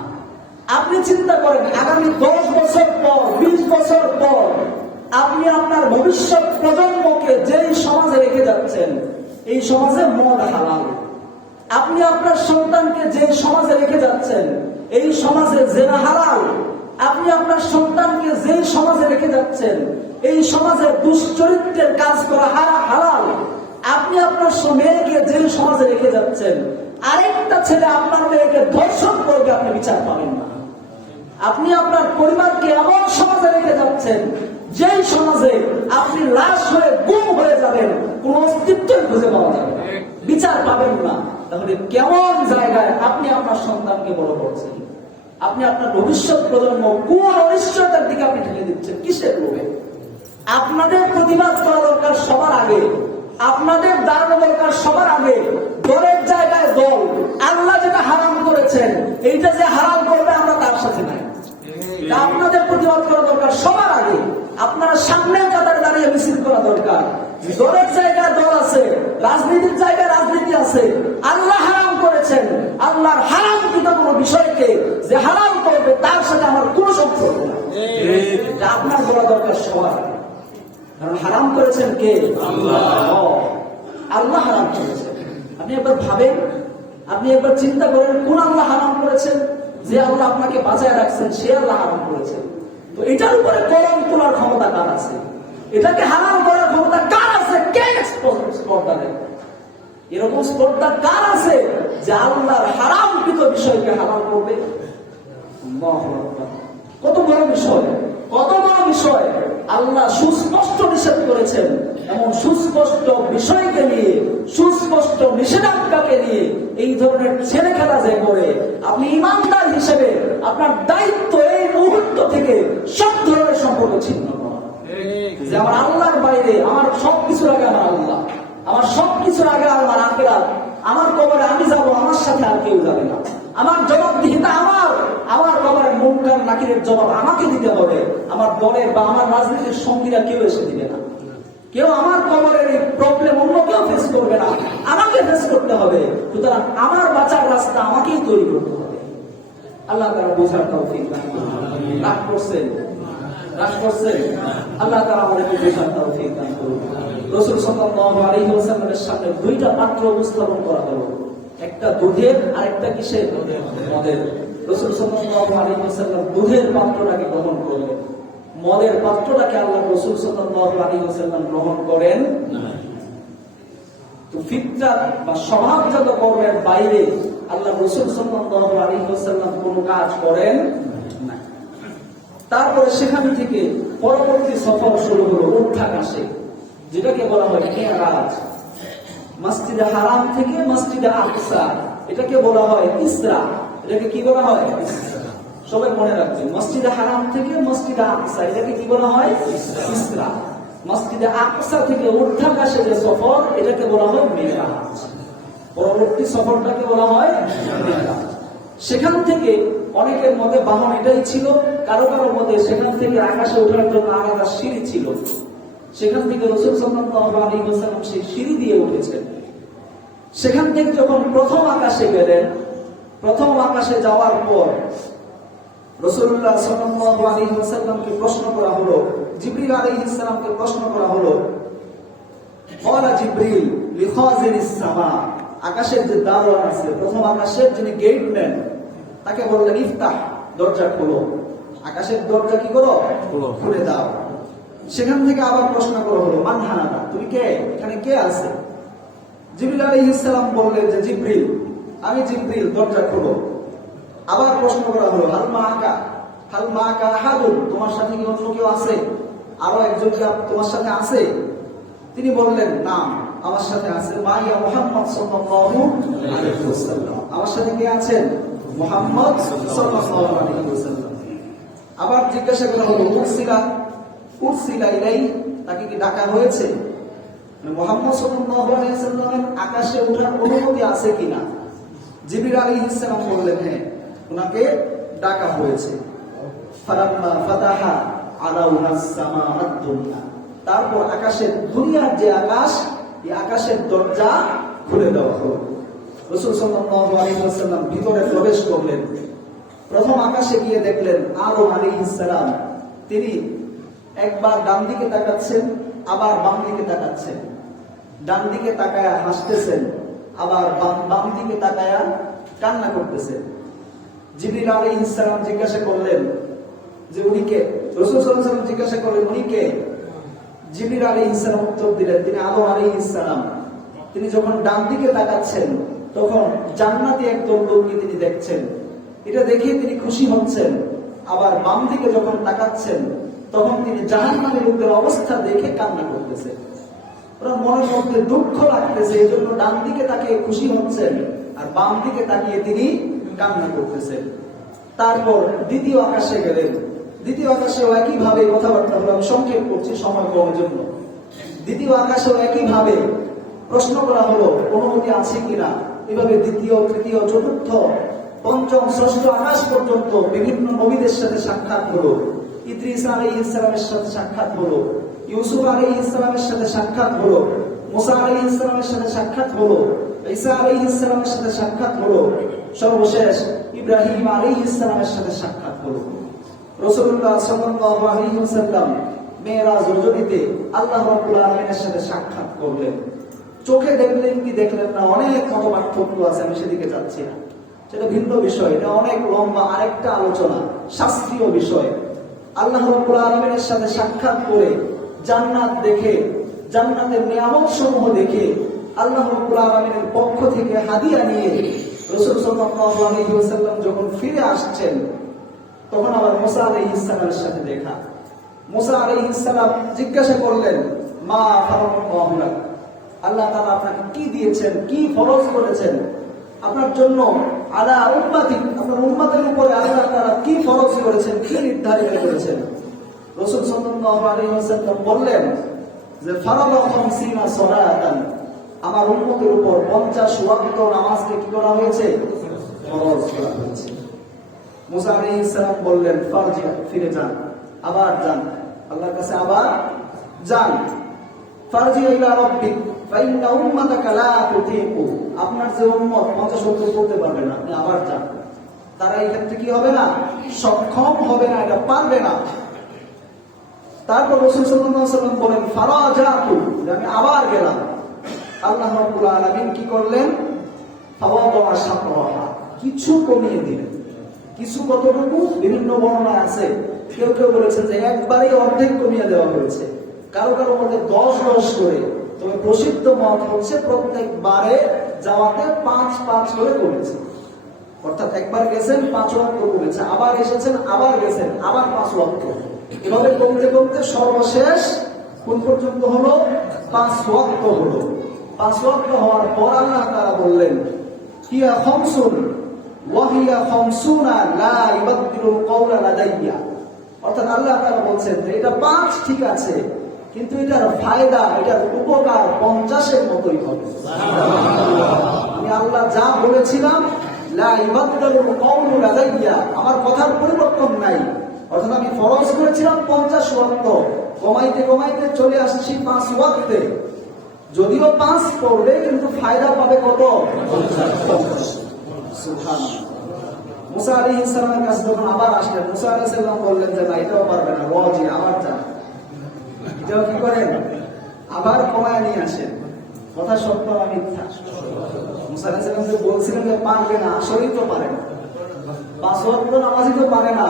আপনি চিন্তা করেন আগামী 10 বছর পর, 20 বছর পর আপনি আপনার ভবিষ্যৎ প্রজন্মকে যেই সমাজে রেখে যাচ্ছেন, এই সমাজে মদ হালাল। আপনি আপনার সন্তানকে যে সমাজে রেখে যাচ্ছেন, এই সমাজে জেনা হালাল। আপনি আপনার সন্তানকে যে সমাজে রেখে যাচ্ছেন, এই সমাজে দুশ্চরিত্রের কাজ করা হালাল। আপনি আপনার মেয়েকে যে সমাজে রেখে যাচ্ছেন, আরেকটা ছেলে আপনার মেয়েকে ধর্ষণ করবে, আপনি বিচার পাবেন না। আপনি আপনার পরিবারকে এমন সমাজে রেখে যাচ্ছেন, যেই সমাজে আপনি লাশ হয়ে গুম হয়ে যাবেন, কোন অস্তিত্বই খুঁজে পাওয়া যাবে না, বিচার পাবেন না। তাহলে কেমন জায়গায় আপনি আপনার সন্তানকে বড় করছেন? আপনি আপনার ভবিষ্যৎ প্রজন্ম কোন অনিশ্চয়তার দিকে আপনি ঠেলে দিচ্ছেন? কিসের লোভে? আপনাদের প্রতিবাদ করা দরকার সবার আগে, আপনাদের দাঁড়ানো দরকার সবার আগে। দলের জায়গায় দল, আল্লাহ যেটা হারাম করেছেন, এইটা যে হারাম করবে আমরা তার সাথে নাই। আপনাদের প্রতিবাদ করা দরকার সবার আগে। আপনারা করা দরকার। দলের জায়গায় দল আছে, রাজনীতির জায়গায় রাজনীতি আছে। আল্লাহ হারাম করেছেন, আল্লাহর হারামকৃত কোনো বিষয়কে যে হারাম করবে তার সাথে আমার কোনো সম্পর্ক না। এটা আপনার বলা দরকার সবার, কারণ হারাম করেছেন কে? আল্লাহ। আল্লাহ হারাম করেছেন। আপনি একবার ভাবেন, আপনি একবার চিন্তা করেন, কোন আল্লাহ হারাম করেছেন? যে আল্লাহ আপনাকে বাঁচায় রাখছেন সে আল্লাহ হারাম করেছেন। তো এটার উপরে কলম তোলার ক্ষমতা কার আছে? এটাকে হারাম করার ক্ষমতা কার আছে? কে স্পর্ধা দেয়? এরকম স্পর্ধা কার আছে যে আল্লাহর হারামকৃত বিষয়কে হারাম করবে? কত বড় বিষয়, কত বড় বিষয়! আল্লাহ সুস্পষ্ট নিষেধ করেছেন। এমন সুস্পষ্ট বিষয়কে নিয়ে, সুস্পষ্ট নিষেধাজ্ঞাকে নিয়ে এই ধরনের ছেলে খেলা যে করে, আপনি ইমানদার হিসেবে আপনার দায়িত্ব এই মুহূর্ত থেকে সব ধরনের সম্পর্ক ছিন্ন করা। যে আমার আল্লাহর বাইরে, আমার সবকিছুর আগে আমার আল্লাহ, আমার সবকিছুর আগে আমার আখিরাত, আমার কবরে আমি যাব, আমার সাথে আর কেউ যাবে না। আমার জবাবদিহিতা আমার কবরে মুনকার নাকিরের জবাব আমাকে দিতে হবে। আমার দলের বা আমার রাজনীতির সঙ্গীরা কেউ এসে দিবে না। কেউ আমার কবরের এই প্রবলেম অন্য কেউ ফেস করবে না, আমাকে ফেস করতে হবে। সুতরাং আমার বাঁচার রাস্তা আমাকেই তৈরি করতে হবে। আল্লাহ তাআলা বোঝার তৌফিক দান করুন। রাগ করছেন? আল্লাহ তাআলা আমাদেরকে বোঝার তৌফিক দান করুন। রাসূল সাল্লাল্লাহু আলাইহি ওয়াসাল্লামের সামনে দুইটা পাত্র উপস্থাপন করা হলো, একটা দুধের আর একটা কিসের? মদের। রাসূল সাল্লাল্লাহু আলাইহি ওয়াসাল্লাম দুধের পাত্রটাকে গ্রহণ করলেন, মদের পাত্রটাকে আল্লাহ রাসূল সাল্লাল্লাহু আলাইহি ওয়াসাল্লাম গ্রহণ করেন না। তো ফিতরাত বা স্বভাবজাত কর্মের বাইরে আল্লাহ রাসূল সাল্লাল্লাহু আলাইহি ওয়াসাল্লাম কোনো কাজ করেন না। তারপরে সেখান থেকে পরবর্তী সফর শুরু হলো উর্ধ্বাকাশে, যেটাকে বলা হয় মিরাজ। মসজিদে হারাম থেকে মসজিদে আকসা, এটাকে বলা হয় ইসরা। এটাকে কি বলা হয়? সবাই মনে রাখবেন, মসজিদে হারাম থেকে মসজিদে আকসা, এটাকে কি বলা হয়? ইসরা। মসজিদে আকসা থেকে উর্ধ্বাকাশে যে সফর, এটাকে বলা হয় মিরাজ। পরবর্তী সফরটাকে বলা হয় মিরাজ। সেখান থেকে অনেকের মধ্যে বাহন এটাই ছিল, কারো কারো মধ্যে সেখান থেকে আকাশে ওঠার জন্য আলাদা সিঁড়ি ছিল। সেখান থেকে রাসূল সাল্লাল্লাহু আলাইহি ওয়াসাল্লাম সেই সিঁড়ি দিয়ে উঠেছেন। সেখান থেকে যখন প্রথম আকাশে গেলেন, প্রথম আকাশে যাওয়ার পর রাসূলুল্লাহ সাল্লাল্লাহু আলাইহি ওয়াসাল্লামকে প্রশ্ন করা হলো, জিবরিল আলাইহিস সালামকে প্রশ্ন করা হলো, ক্বালা জিবরিল লিখাজিনিস সামা, আকাশের যে দারোয়ান আছে, প্রথম আকাশের যিনি গেটম্যান, তাকে বললেন ইফতাহ, দরজা খোলো। আকাশের দরজা কি করো? খুলে দাও। সেখান থেকে আবার প্রশ্ন করা হলো, মান হানাদা, তুমি কে? এখানে কে আছে? জিবরিল আলাইহিস সালাম বললেন যে জিবরিল, আমি জিবরিল, দরজা খোলো। আবার প্রশ্ন করা হলো, হাল মাআকা আহাদুন, তোমার সাথে কি অন্য কেউ আছে? আরো একজন কি তোমার সাথে আছে? তিনি বললেন, না, আমার সাথে আছে মাইয়া মুহাম্মদ সাল্লাল্লাহু আলাইহি ওয়াসাল্লাম, আমার সাথে কে আছেন? মুহাম্মদ সাল্লাল্লাহু আলাইহি ওয়াসাল্লাম। আবার জিজ্ঞাসা করা হলো, উরসিলা ইলাইহি, তাকে কি ডাকা হয়েছে? মুহাম্মদ সাল্লাল্লাহু আলাইহি ওয়াসাল্লামের আকাশে ওঠার অনুমতি আছে কিনা? জিবরিল আলাইহিস সালাম বললেন, হ্যাঁ, ওনাকে ডাকা হয়েছে। ফালাম্মা ফাতাহা আলাউনাস সামাআত দুনিয়া, তারপর আকাশের দুনিয়ার যে আকাশ, এই আকাশের দরজা খুলে দেওয়া হলো। রাসূল সাল্লাল্লাহু আলাইহি ওয়াসাল্লাম ভিতরে প্রবেশ করলেন। প্রথম আকাশে গিয়ে দেখলেন আদম আলাইহিস সালাম, তিনি একবার ডান দিকে তাকাচ্ছেন, আবার বাম দিকে তাকাচ্ছেন। ডান দিকে তাকায়া হাসতেছেন, আবার বাম দিকে তাকায়া কান্না করতেছেন। জিবরিল আলাইহিস সালাম জিজ্ঞাসা করলেন যে উনি কে? রাসূল সাল্লাল্লাহু আলাইহি ওয়াসাল্লাম জিজ্ঞাসা করলেন, উনি কে? জিবরিল আলাইহিস সালাম উত্তর দিলেন, তিনি আদম আলাইহিস সালাম। তিনি যখন ডান দিকে তাকাচ্ছেন, তখন জান্নাতি একদল লোককে তিনি দেখছেন, এটা দেখে তিনি খুশি হচ্ছেন। আবার বাম দিকে যখন তাকাচ্ছেন, তখন তিনি জাহান্নামের লোকদের অবস্থা দেখে কান্না করতেছেন। ওরা মনের মধ্যে দুঃখ লাগতেছে, এই জন্য ডান দিকে তাকিয়ে খুশি হচ্ছেন, আর বাম দিকে তাকিয়ে তিনি কান্না করতেছেন। তারপর দ্বিতীয় আকাশে গেলেন। দ্বিতীয় আকাশেও একইভাবে কথাবার্তা হলো, আমি সংক্ষেপ করছি সময় কমের জন্য। দ্বিতীয় আকাশেও একইভাবে প্রশ্ন করা হলো, অনুমতি আছে কিনা। এভাবে দ্বিতীয়, তৃতীয়, চতুর্থ, পঞ্চম, ষষ্ঠ আকাশ পর্যন্ত বিভিন্ন নবীদের সাথে সাক্ষাৎ হলো। ইদ্রিস আলাইহিস সালামের সাথে সাক্ষাৎ হলো, ইউসুফ আলাইহিস সালামের সাথে সাক্ষাৎ হলো, মুসা আলাইহিস সালামের সাথে সাক্ষাৎ হলো, ঈসা আলাইহিস সালামের সাথে সাক্ষাৎ হলো, সর্বশেষ ইব্রাহিম আলাইহিস সালামের সাথে সাক্ষাৎ হলো। রাসূলুল্লাহ সাল্লাল্লাহু আলাইহি ওয়াসাল্লাম মেরাজ রজনীতে আল্লাহ রাব্বুল আলামিনের সাথে সাক্ষাৎ করলেন। চোখে দেখলেন কি দেখলেন না, অনেক মতপার্থক্য আছে, আমি সেদিকে যাচ্ছি না, সেটা ভিন্ন বিষয়, এটা অনেক লম্বা আরেকটা আলোচনা, শাস্ত্রীয় বিষয়। আল্লাহ রাব্বুল আলামিনের সাথে সাক্ষাৎ করে জান্নাত দেখে, জান্নাতের নিয়ামত সমূহ দেখে, আল্লাহ রাব্বুল আলামিনের পক্ষ থেকে হাদিয়া নিয়ে রাসূল সাল্লাল্লাহু আলাইহি ওয়াসাল্লাম যখন ফিরে আসছেন, তখন আবার মুসা আলাইহিস সালামের সাথে দেখা। মুসা আলাইহিস সালাম জিজ্ঞাসা করলেন, মা ফারাল্লাহু লাক, আল্লাহ তাআলা আপনাকে কি দিয়েছেন, কি ফরজ করেছেন আপনার জন্য, আলা উম্মতি, আপনার উম্মতের উপরে আল্লাহ তাআলা কি ফরজ করেছেন, কি নির্ধারিত করেছেন। রাসূল সাল্লাল্লাহু আলাইহি ওয়াসাল্লাম বললেন যে ফারাদা 50 সালাতান, আমার উম্মতের উপর 50 ওয়াক্ত নামাজকে কি করা হয়েছে, ফরজ করা হয়েছে। মুসা আলাইহিস সালাম বললেন, ফারজি, ফিরে যান, আবার যান আল্লাহর কাছে, আবার যান। ফারজি ইলা রাব্বিক ফাইন্না উম্মাতাকা লা তুতিকু, আপনার যে উম্মত 50 ওয়াক্ত পড়তে পারবে না, আপনি আবার যান। তারা এই ক্ষেত্রে কি হবে না, সক্ষম হবে না, এটা পারবে না। তারপর রাসূল সাল্লাল্লাহু আলাইহি ওয়াসাল্লাম বলেন, ফারাজাতু, আমি আবার গেলাম। আল্লাহ রাব্বুল আলামিন কি করলেন, ফাওয়াদা শাকরাহা, কিছু কমিয়ে দিলেন। কিছু কতটুকু বিভিন্ন বর্ণনা আছে, কেউ কেউ বলেছেন যে একবারেই অর্ধেক কমিয়ে দেওয়া হয়েছে, কারো কারো মধ্যে 10 করে। তবে প্রসিদ্ধ মত হচ্ছে প্রত্যেকবারে যাওয়াতে 5 করে কমেছে, অর্থাৎ একবার গেছেন 5 ওয়াক্ত কমেছে, আবার এসেছেন আবার গেছেন আবার 5 ওয়াক্ত, এভাবে কমতে কমতে সর্বশেষ কোন পর্যন্ত হলো, 5 ওয়াক্ত হলো। 5 ওয়াক্ত হওয়ার পর আল্লাহ তাআলা বললেন, হিয়া খামসুন ওয়া হিয়া খামসুনা লা ইবাদদিলুল কওলা লাদাইয়া, অর্থাৎ আল্লাহ তাআলা বলছেন যে এটা 5 ঠিক আছে, কিন্তু এটার ফায়দা, এটার উপকার 50-এর মতোই হবে। আমি আল্লাহ যা বলেছিলাম, লা ইবাদদিলুল কওলা লাদাইয়া, আমার কথার পরিবর্তন নাই। অর্থাৎ আমি ফরজ করেছিলাম 50 ওয়াক্ত, কমাইতে কমাইতে চলে আসছি 5 ওয়াক্তে। যদিও 5 পড়বে, কিন্তু ফায়দা পাবে কত, 50। সুবহানাল্লাহ। মুসা আলাইহিস সালামের কাছে যখন আবার আসলেন, মুসা আলাইহিস সালাম বললেন যে না, এটাও পারবে না, রজি, আবার যান। এটাও কি করেন, আবার কমায় নিয়ে আসেন। কথা সত্য না মিথ্যা? মুসা আলাইহিস সালাম যে বলছিলেন যে পারবে না, আসলেই তো পারে না। 5 ওয়াক্ত নামাজই তো পারে না।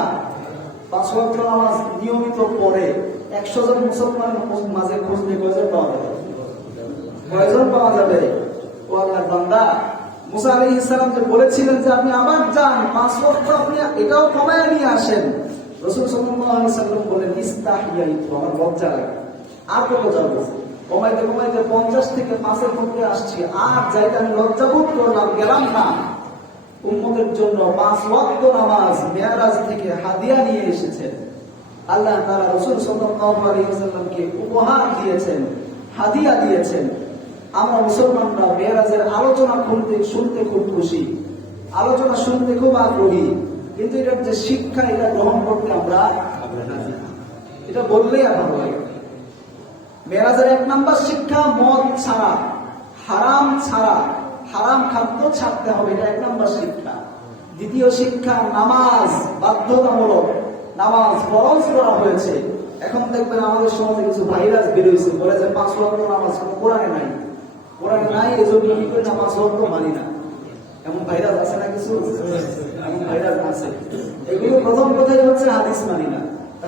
5 ওয়াক্ত নামাজ নিয়মিত পড়ে 100 জন মুসলমানের মাঝে খুঁজলে কয়জন পাওয়া যাবে? কয়জন পাওয়া যাবে? ও আল্লাহর বান্দা, মুসা আলাইহিস সালাম যে বলেছিলেন যে আপনি আবার যান, 5 ওয়াক্ত আপনি এটাও কমায় নিয়ে আসেন, রাসূল সাল্লাল্লাহু আলাইহি ওয়াসাল্লাম বলেন, ইস্তাহিয়াইতু, আমার লজ্জা লাগে, আর কত যাবো, কমাইতে কমাইতে 50 থেকে 5-এর মধ্যে আসছি, আর যাইতে আমি লজ্জাবোধ করলাম, গেলাম না। উম্মতের জন্য 5 ওয়াক্ত নামাজ মেরাজ থেকে হাদিয়া নিয়ে এসেছেন। আল্লাহ তাআলা রাসূল সাল্লাল্লাহু আলাইহি ওয়াসাল্লামকে উপহার দিয়েছেন, হাদিয়া দিয়েছেন। আমরা মুসলমানরা মেরাজের আলোচনা শুনতে খুব খুশি, আলোচনা শুনতে খুব আগ্রহী, কিন্তু এটার যে শিক্ষা, এটা গ্রহণ করতে আমরা রাজি না। এটা বললেই আর ভালো লাগে। মেরাজের 1 নাম্বার শিক্ষা, মদ ছাড়া, হারাম ছাড়া, হারাম খাদ্য ছাড়তে হবে, এটা 1 নাম্বার শিক্ষা। দ্বিতীয় শিক্ষা, নামাজ বাধ্যতামূলক, নামাজ ফরজ করা হয়েছে। এখন দেখবেন আমাদের সমাজে কিছু ভাইরাস বেরিয়েছে, বলে যে 5 ওয়াক্ত নামাজ কোনো কোরআনে নাই, কোরআনে নাই, এজন্য কি করে না 5 ওয়াক্ত মানি না। এমন ভাইরাস আছে না কিছু? এমন ভাইরাস আছে। এগুলো প্রথম কথাই হচ্ছে হাদিস মানি না।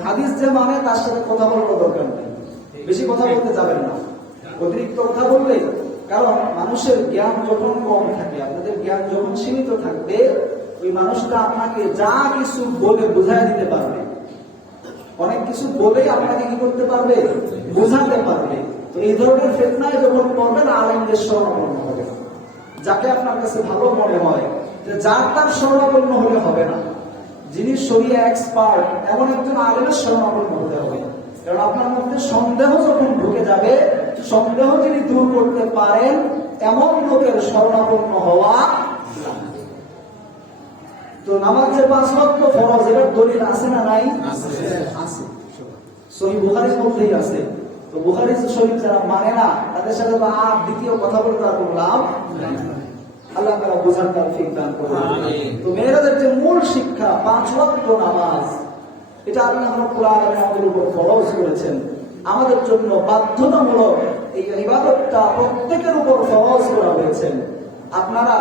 হাদিস যে মানে তার সাথে কথা বলার দরকার নেই, বেশি কথা বলতে যাবেন না। অতিরিক্ত কথা বললে, কারণ মানুষের জ্ঞান যখন কম থাকে, আপনাদের জ্ঞান যখন সীমিত থাকবে, ওই মানুষটা আপনাকে যা কিছু বলে বোঝায় দিতে পারবে, অনেক কিছু বলে আপনাকে কি করতে পারবে, বোঝাতে পারবে। তো এই ধরনের ফিতনায় যখন পড়বেন, আলেমদের শরণাপন্ন হবে। যাকে আপনার কাছে ভালো মনে হয়, যে যার তার শরণাপন্ন হলে হবে না, যিনি শরীয়তে এক্সপার্ট এমন একজন আলেমের শরণাপন্ন হতে হবে। কারণ আপনার মধ্যে সন্দেহ যখন ঢুকে যাবে, সন্দেহ যিনি দূর করতে পারেন এমন লোকের শরণাপন্ন হওয়া। তো নামাজের 5 ওয়াক্ত ফরজ, এর দলিল আছে না নাই? আছে। সহিহ বুখারীর মধ্যেই আছে। তো তো বুখারী শরীফ যারা মানে না তাদের সাথে তো আর দ্বিতীয় কথা বলে তার কোনো লাভ নাই। আল্লাহ তাআলা বোঝার তৌফিক দান করুন। তো মেরাজের যে মূল শিক্ষা 5 ওয়াক্ত নামাজ, এটা আল্লাহ রাব্বুল আলামিন আমাদের উপর ফরজ করেছেন, আমাদের জন্য বাধ্যতামূলক। এই ইবাদতটা প্রত্যেকের উপর ফরজ করা হয়েছে। আপনারা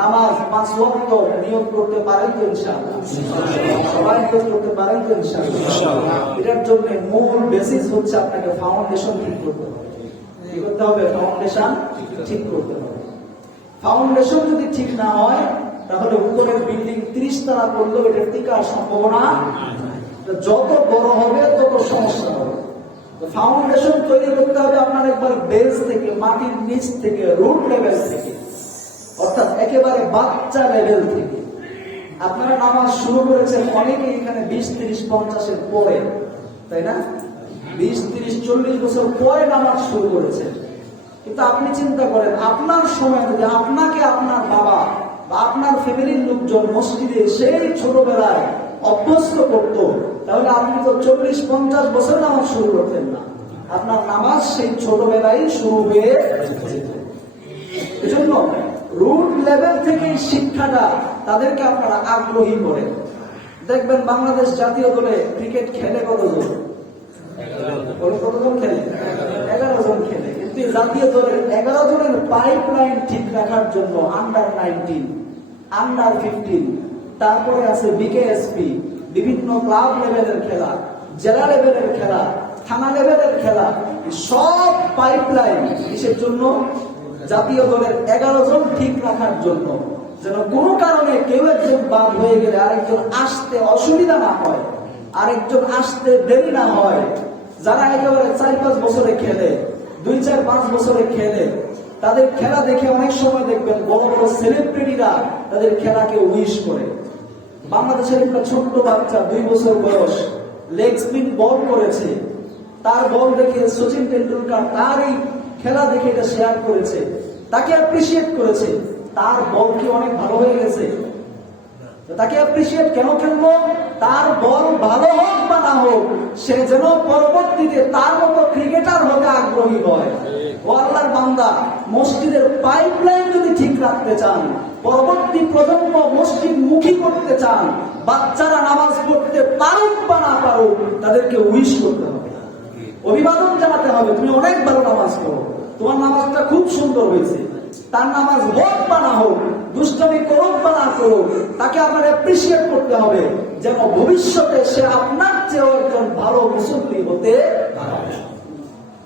নামাজ 5 ওয়াক্ত নিয়ত করতে পারেন তো ইনশাআল্লাহ? সবাই নিয়ত করতে পারেন তো ইনশাআল্লাহ? এটার জন্য মূল বেসিস হচ্ছে আপনাকে ফাউন্ডেশন ঠিক করতে হবে। কি করতে হবে? ফাউন্ডেশন ঠিক করতে হবে। ফাউন্ডেশন যদি ঠিক না হয় তাহলে উপরের বিল্ডিং 30 তলা করলেও এটার টিকার সম্ভাবনা যত বড় হবে তত সমস্যা হবে। ফাউন্ডেশন তৈরি করতে হবে আপনার একবার বেস থেকে, মাটির নিচ থেকে, রুট লেভেল থেকে, অর্থাৎ একেবারে বাচ্চা লেভেল থেকে। আপনারা নামাজ শুরু করেছেন অনেকে এখানে 20, 30, 50 পরে, তাই না? 20, 30, 40 বছর পরে নামাজ শুরু করেছেন। কিন্তু আপনি চিন্তা করেন, আপনার সময় যদি আপনাকে আপনার বাবা বা আপনার ফ্যামিলির লোকজন মসজিদে সেই ছোটবেলায় অভ্যস্ত করত, তাহলে আপনি তো 40-50 বছর নামাজ শুরু করতেন না। আপনার নামাজ সেই ছোটবেলায় শুরু হয়ে যেত। এজন্য রুট লেভেল থেকে শিক্ষাটা তাদেরকে আপনারা আগ্রহী করেন। দেখবেন বাংলাদেশ জাতীয় দলে ক্রিকেট খেলে কতজন? কতজন খেলে? 11 জন খেলে। কিন্তু জাতীয় দলের 11 জনের পাইপলাইন ঠিক রাখার জন্য আন্ডার-19, আন্ডার-15, তারপরে আছে বিকেএসপি, বিভিন্ন ক্লাব লেভেলের খেলা, জেলা লেভেলের খেলা, থানা লেভেলের খেলা, সব পাইপলাইন কিসের জন্য? জাতীয় দলের 11 জন ঠিক রাখার জন্য, যেন কোনো কারণে কেউ একজন বাদ হয়ে গেলে আরেকজন আসতে অসুবিধা না হয়, আরেকজন আসতে দেরি না হয়। যারা একেবারে 4-5 বছরে খেলে, 2-4-5 বছরে খেলে, তাদের খেলা দেখে অনেক সময় দেখবেন বড় বড় সেলিব্রিটিরা তাদের খেলাকে উইশ করে। বাংলাদেশের একটা ছোট্ট বাচ্চা 2 বছর বয়স লেগ স্পিন বল করেছে, তার বল দেখে সচিন টেন্ডুলকার তার এই খেলা দেখে এটা শেয়ার করেছে, তাকে অ্যাপ্রিসিয়েট করেছে। তার বল কি অনেক ভালো হয়ে গেছে? তাকে অ্যাপ্রিসিয়েট কেন করলো? তার বল ভালো হোক বা না হোক, সে যেন পরবর্তীতে তার মতো ক্রিকেটার হতে আগ্রহী হয়। ও আল্লাহর বান্দা, মসজিদের পাইপলাইন যদি ঠিক রাখতে চান, পরবর্তী প্রজন্ম মসজিদ মুখী করতে চান, বাচ্চারা নামাজ পড়তে পারুক বা না পারুক, তাদেরকে উইশ করতে হবে, অভিবাদন জানাতে হবে। তুমি অনেক ভালো নামাজ পড়ো, তোমার নামাজটা খুব সুন্দর হয়েছে। তার নামাজ হোক বা না হোক, দুষ্টামি করুক বা না করুক, তাকে আপনার অ্যাপ্রিসিয়েট করতে হবে, যেন ভবিষ্যতে সে আপনার চেয়েও একজন ভালো মুসল্লি হতে পারে।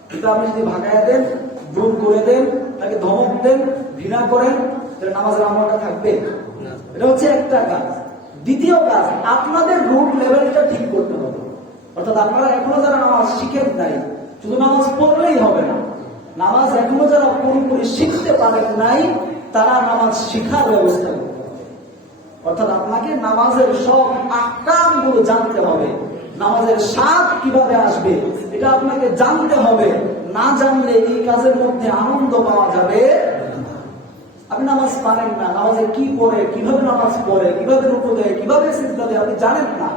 কিন্তু আপনি যদি ভাগায় দেন, দূর করে দেন, তাকে ধমক দেন, ঘৃণা করেন, তাহলে নামাজের আমলটা থাকবে। এটা হচ্ছে একটা কাজ। দ্বিতীয় কাজ, আপনাদের রুট লেভেলটা ঠিক করতে হবে। অর্থাৎ আপনারা এখনো যারা নামাজ শিখেন নাই, শুধু নামাজ পড়লেই হবে না, নামাজ এখনো যারা পুরোপুরি শিখতে পারেন নাই, তারা নামাজ শিখার ব্যবস্থা করতে হবে। অর্থাৎ আপনাকে নামাজের সব আহকামগুলো জানতে হবে, নামাজের স্বাদ কিভাবে আসবে এটা আপনাকে জানতে হবে। না জানলে এই কাজের মধ্যে আনন্দ পাওয়া যাবে। আপনি নামাজ পারেন না, নামাজে কি পড়ে, কিভাবে নামাজ পড়ে, কিভাবে রুকু দেয়, কিভাবে সিজদা দেয়, আপনি জানেন না।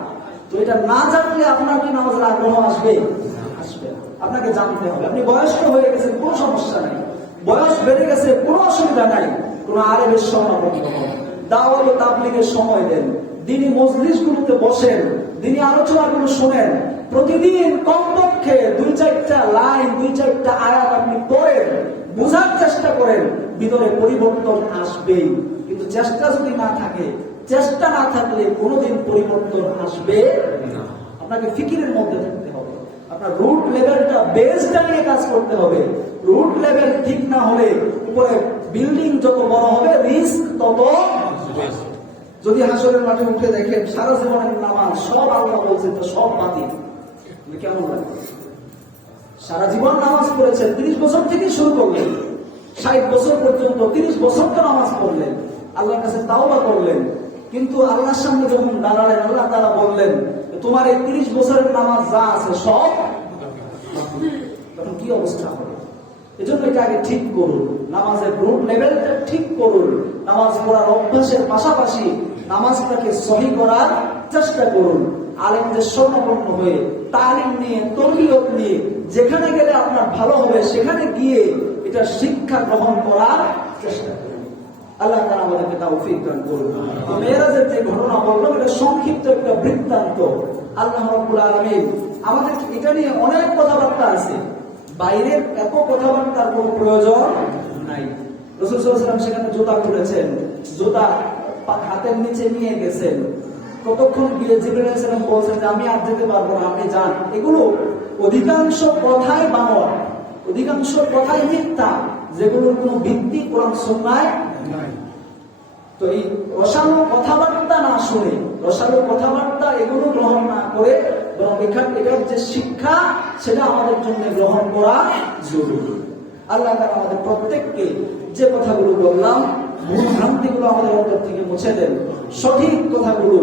তো এটা না জানলে আপনার কি নামাজের আগ্রহ আসবে? আসবে না। আপনাকে জানতে হবে। আপনি বয়স্ক হয়ে গেছেন, কোনো সমস্যা নাই, বয়স বেড়ে গেছে, কোনো অসুবিধা নাই, কোনো আলেমের সমাপতি হন, দাওয়াত ও তাবলীগের সময় দেন, দিনী মজলিসগুলোতে বসেন, দিনী আলোচনাগুলো শোনেন, প্রতিদিন কমপক্ষে 2-4টা লাইন, 2-4টা আয়াত আপনি পড়েন, বোঝার চেষ্টা করেন, ভিতরে পরিবর্তন আসবেই। কিন্তু চেষ্টা যদি না থাকে, চেষ্টা না থাকলে কোনোদিন পরিবর্তন আসবে না। আপনাকে ফিকিরের মধ্যে থাকতে হবে, আপনার রুট লেভেলটা, বেসটা নিয়ে কাজ করতে হবে। রুট লেভেল ঠিক না হলে উপরে বিল্ডিং যত বড় হবে, রিস্ক তত। যদি হাসরের মাঠে উঠে দেখেন সারা জীবনের নামাজ সব আল্লাহ বলছেন তো সব বাতিল, কেমন লাগে? সারা জীবন নামাজ পড়েছেন, 30 বছর থেকে শুরু করলেন, 60 বছর পর্যন্ত 30 বছর তো নামাজ পড়লেন, আল্লাহর কাছে তাওবা করলেন, কিন্তু আল্লাহর সামনে যখন দাঁড়ালেন, আল্লাহ তাআলা বললেন তোমার এই 30 বছরের নামাজ যা আছে সব, তখন কি অবস্থা হবে? এজন্য এটা আগে ঠিক করুন, নামাজের রুট লেভেলটা ঠিক করুন। নামাজ পড়ার অভ্যাসের পাশাপাশি নামাজটাকে সহি করার চেষ্টা করুন। আলেমদের শরণাপন্ন হয়ে, তালিম নিয়ে, তরবিয়ত নিয়ে যেখানে গেলে আপনার ভালো হবে সেখানে গিয়ে এটা শিক্ষা গ্রহণ করার চেষ্টা করুন। আল্লাহ তাআলা আমাদেরকে তৌফিক দান করুন। মেরাজের যে ঘটনা বললাম এটা সংক্ষিপ্ত একটা বৃত্তান্ত। আল্লাহ রাব্বুল আলামিন আমাদের এটা নিয়ে অনেক কথাবার্তা আছে, বাইরের এত কথাবার্তার কোনো প্রয়োজন নাই। রাসূল সাল্লাল্লাহু আলাইহি ওয়াসাল্লাম সেখানে জুতা খুলেছেন, জুতা হাতের নিচে নিয়ে গেছেন, কতক্ষণ গিয়ে জিবরাইল আলাইহিস সালাম বলছেন যে আমি আর যেতে পারবো না, আপনি যান। এগুলো অধিকাংশ কথাই বানোয়াট, অধিকাংশ কথাই মিথ্যা, যেগুলোর কোনো ভিত্তি কোরআন সুন্নায় নাই। তো এই রসালো কথাবার্তা না শুনে, রসালো কথাবার্তা এগুলো গ্রহণ না করে বরং এটার যে শিক্ষা সেটা আমাদের জন্য গ্রহণ করা জরুরি। আল্লাহ তাআলা আমাদের প্রত্যেককে যে কথাগুলো বললাম ভুল ভ্রান্তিগুলো আমাদের অন্তর থেকে মুছে দেন, সঠিক কথাগুলো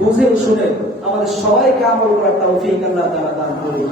বুঝে শুনে আমাদের সবাইকে আমল করার তৌফিক আল্লাহ তাআলা দান করুন।